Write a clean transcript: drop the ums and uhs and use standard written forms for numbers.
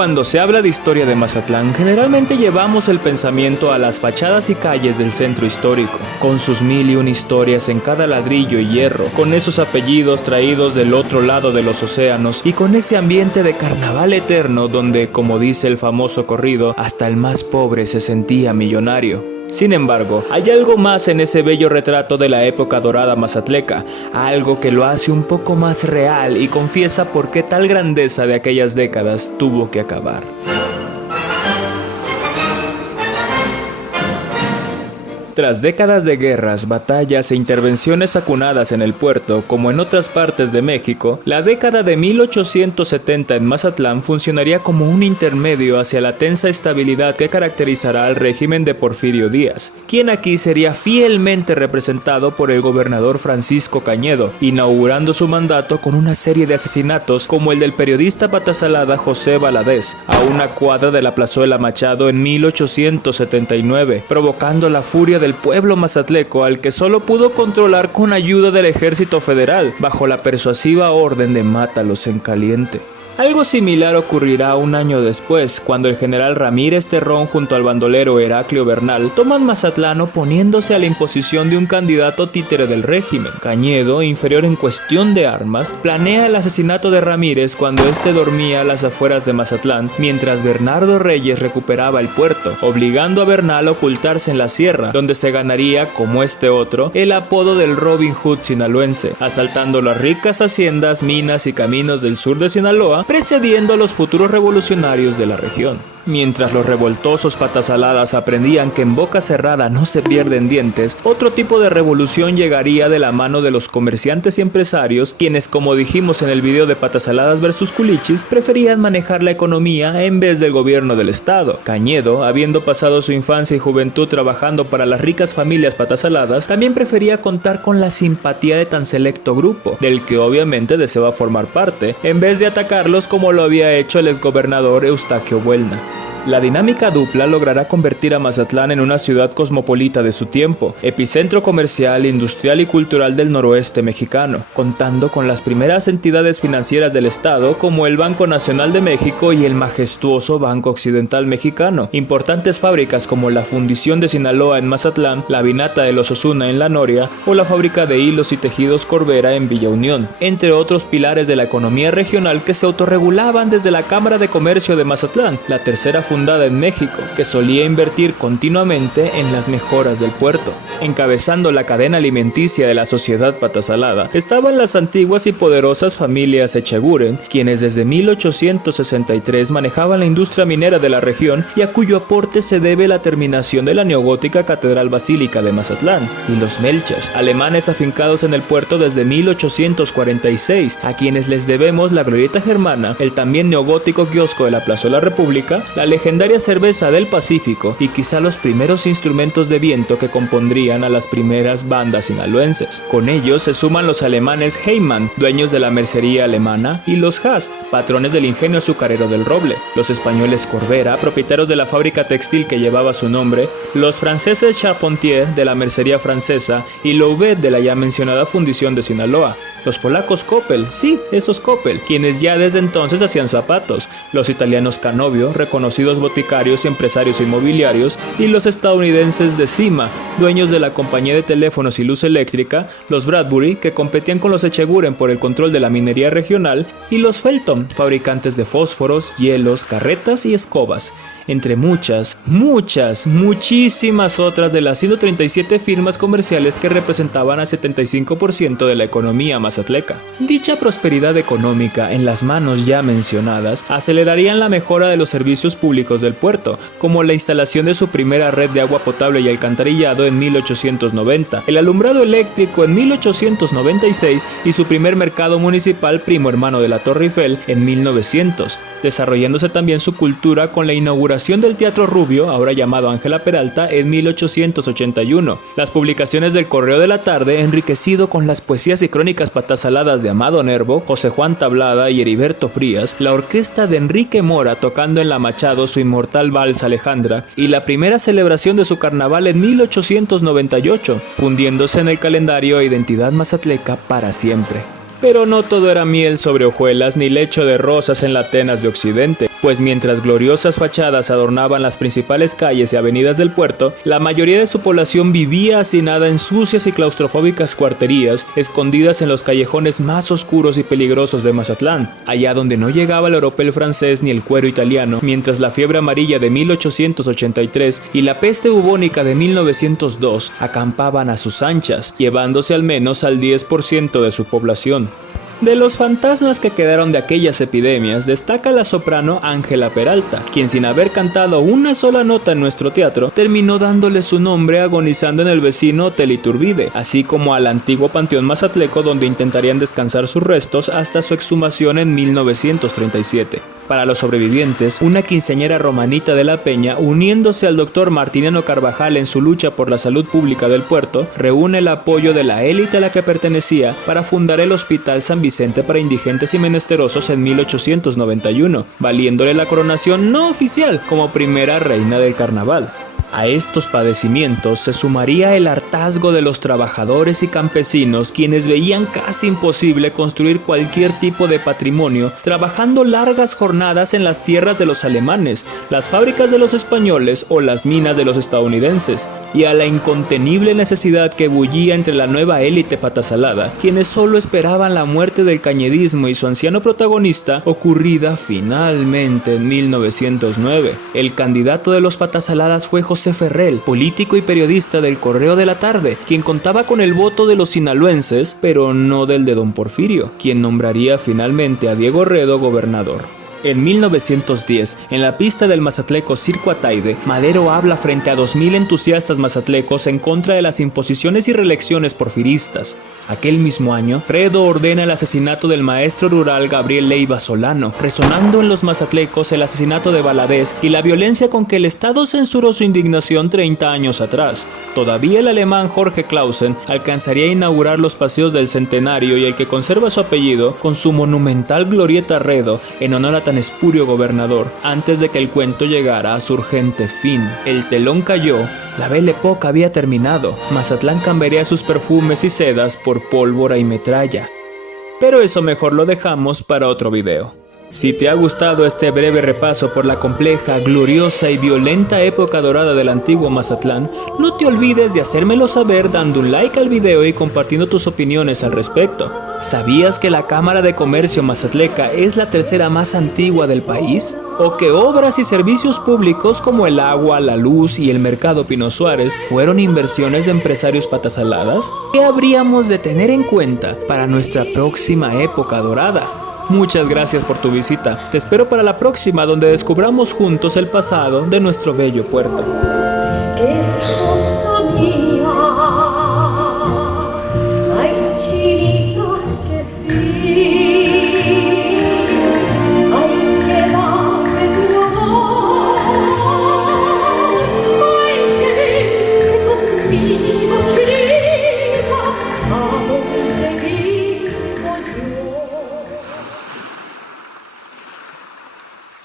Cuando se habla de historia de Mazatlán, generalmente llevamos el pensamiento a las fachadas y calles del centro histórico, con sus 1001 historias en cada ladrillo y hierro, con esos apellidos traídos del otro lado de los océanos y con ese ambiente de carnaval eterno donde, como dice el famoso corrido, hasta el más pobre se sentía millonario. Sin embargo, hay algo más en ese bello retrato de la época dorada mazatleca, algo que lo hace un poco más real y confiesa por qué tal grandeza de aquellas décadas tuvo que acabar. Tras décadas de guerras, batallas e intervenciones acunadas en el puerto, como en otras partes de México, la década de 1870 en Mazatlán funcionaría como un intermedio hacia la tensa estabilidad que caracterizará al régimen de Porfirio Díaz, quien aquí sería fielmente representado por el gobernador Francisco Cañedo, inaugurando su mandato con una serie de asesinatos como el del periodista patasalada José Valadez, a una cuadra de la Plazuela Machado en 1879, provocando la furia del pueblo mazatleco al que solo pudo controlar con ayuda del ejército federal, bajo la persuasiva orden de mátalos en caliente. Algo similar ocurrirá un año después, cuando el general Ramírez Terrón junto al bandolero Heraclio Bernal toman Mazatlán oponiéndose a la imposición de un candidato títere del régimen. Cañedo, inferior en cuestión de armas, planea el asesinato de Ramírez cuando éste dormía a las afueras de Mazatlán, mientras Bernardo Reyes recuperaba el puerto, obligando a Bernal a ocultarse en la sierra, donde se ganaría, como este otro, el apodo del Robin Hood sinaloense, asaltando las ricas haciendas, minas y caminos del sur de Sinaloa, precediendo a los futuros revolucionarios de la región. Mientras los revoltosos patasaladas aprendían que en boca cerrada no se pierden dientes, otro tipo de revolución llegaría de la mano de los comerciantes y empresarios, quienes, como dijimos en el video de Patasaladas vs Culichis, preferían manejar la economía en vez del gobierno del estado. Cañedo, habiendo pasado su infancia y juventud trabajando para las ricas familias patasaladas, también prefería contar con la simpatía de tan selecto grupo, del que obviamente deseaba formar parte, en vez de atacarlos como lo había hecho el exgobernador Eustaquio Buelna. La dinámica dupla logrará convertir a Mazatlán en una ciudad cosmopolita de su tiempo, epicentro comercial, industrial y cultural del noroeste mexicano, contando con las primeras entidades financieras del estado como el Banco Nacional de México y el majestuoso Banco Occidental Mexicano, importantes fábricas como la Fundición de Sinaloa en Mazatlán, la Vinata de los Osuna en La Noria o la fábrica de hilos y tejidos Corbera en Villa Unión, entre otros pilares de la economía regional que se autorregulaban desde la Cámara de Comercio de Mazatlán, la tercera fundada en México, que solía invertir continuamente en las mejoras del puerto. Encabezando la cadena alimenticia de la sociedad patasalada estaban las antiguas y poderosas familias Echeguren, quienes desde 1863 manejaban la industria minera de la región y a cuyo aporte se debe la terminación de la neogótica Catedral Basílica de Mazatlán, y los Melchers, alemanes afincados en el puerto desde 1846, a quienes les debemos la glorieta germana, el también neogótico kiosco de la Plazuela República, la legendaria cerveza del Pacífico y quizá los primeros instrumentos de viento que compondrían a las primeras bandas sinaloenses. Con ellos se suman los alemanes Heimann, dueños de la mercería alemana, y los Haas, patrones del ingenio azucarero del Roble, los españoles Corbera, propietarios de la fábrica textil que llevaba su nombre, los franceses Charpentier de la mercería francesa y Louvet de la ya mencionada fundición de Sinaloa, los polacos Koppel, sí, esos Koppel, quienes ya desde entonces hacían zapatos, los italianos Canovio, reconocidos boticarios y empresarios inmobiliarios, y los estadounidenses de Cima, dueños de la compañía de teléfonos y luz eléctrica, los Bradbury, que competían con los Echeguren por el control de la minería regional, y los Felton, fabricantes de fósforos, hielos, carretas y escobas, entre muchísimas otras de las 137 firmas comerciales que representaban al 75% de la economía mazatleca. Dicha prosperidad económica en las manos ya mencionadas acelerarían la mejora de los servicios públicos del puerto, como la instalación de su primera red de agua potable y alcantarillado en 1890, el alumbrado eléctrico en 1896 y su primer mercado municipal primo hermano de la Torre Eiffel en 1900, desarrollándose también su cultura con la inauguración del Teatro Rubio, ahora llamado Ángela Peralta, en 1881, las publicaciones del Correo de la Tarde, enriquecido con las poesías y crónicas patasaladas de Amado Nervo, José Juan Tablada y Heriberto Frías, la orquesta de Enrique Mora tocando en la Machado su inmortal vals Alejandra, y la primera celebración de su carnaval en 1898, fundiéndose en el calendario Identidad Mazatleca para siempre. Pero no todo era miel sobre hojuelas ni lecho de rosas en las Atenas de Occidente. pues mientras gloriosas fachadas adornaban las principales calles y avenidas del puerto, la mayoría de su población vivía hacinada en sucias y claustrofóbicas cuarterías, escondidas en los callejones más oscuros y peligrosos de Mazatlán, allá donde no llegaba el oropel francés ni el cuero italiano, mientras la fiebre amarilla de 1883 y la peste bubónica de 1902 acampaban a sus anchas, llevándose al menos al 10% de su población. De los fantasmas que quedaron de aquellas epidemias, destaca la soprano Ángela Peralta, quien sin haber cantado una sola nota en nuestro teatro, terminó dándole su nombre agonizando en el vecino Hotel Iturbide, así como al antiguo Panteón Mazatleco donde intentarían descansar sus restos hasta su exhumación en 1937. Para los sobrevivientes, una quinceañera romanita de la Peña, uniéndose al doctor Martiniano Carvajal en su lucha por la salud pública del puerto, reúne el apoyo de la élite a la que pertenecía para fundar el Hospital San Vicente para indigentes y menesterosos en 1891, valiéndole la coronación no oficial como primera reina del carnaval. A estos padecimientos se sumaría el hartazgo de los trabajadores y campesinos, quienes veían casi imposible construir cualquier tipo de patrimonio, trabajando largas jornadas en las tierras de los alemanes, las fábricas de los españoles o las minas de los estadounidenses, y a la incontenible necesidad que bullía entre la nueva élite patasalada, quienes solo esperaban la muerte del cañedismo y su anciano protagonista, ocurrida finalmente en 1909. El candidato de los patasaladas fue José Ferrell, político y periodista del Correo de la Tarde, quien contaba con el voto de los sinaloenses, pero no del de don Porfirio, quien nombraría finalmente a Diego Redo gobernador. En 1910, en la pista del Mazatleco Circo Ataide, Madero habla frente a 2000 entusiastas mazatlecos en contra de las imposiciones y reelecciones porfiristas. Aquel mismo año, Redo ordena el asesinato del maestro rural Gabriel Leiva Solano, resonando en los mazatlecos el asesinato de Valadez y la violencia con que el Estado censuró su indignación 30 años atrás. Todavía el alemán Jorge Clausen alcanzaría a inaugurar los paseos del Centenario y el que conserva su apellido con su monumental glorieta Redo en honor a tan espurio gobernador, antes de que el cuento llegara a su urgente fin. El telón cayó, la Belle Époque había terminado, Mazatlán cambiaría sus perfumes y sedas por pólvora y metralla. Pero eso mejor lo dejamos para otro video. Si te ha gustado este breve repaso por la compleja, gloriosa y violenta época dorada del antiguo Mazatlán, no te olvides de hacérmelo saber dando un like al video y compartiendo tus opiniones al respecto. ¿Sabías que la Cámara de Comercio Mazatleca es la tercera más antigua del país? ¿O que obras y servicios públicos como el agua, la luz y el mercado Pino Suárez fueron inversiones de empresarios patasaladas? ¿Qué habríamos de tener en cuenta para nuestra próxima época dorada? Muchas gracias por tu visita. Te espero para la próxima, donde descubramos juntos el pasado de nuestro bello puerto.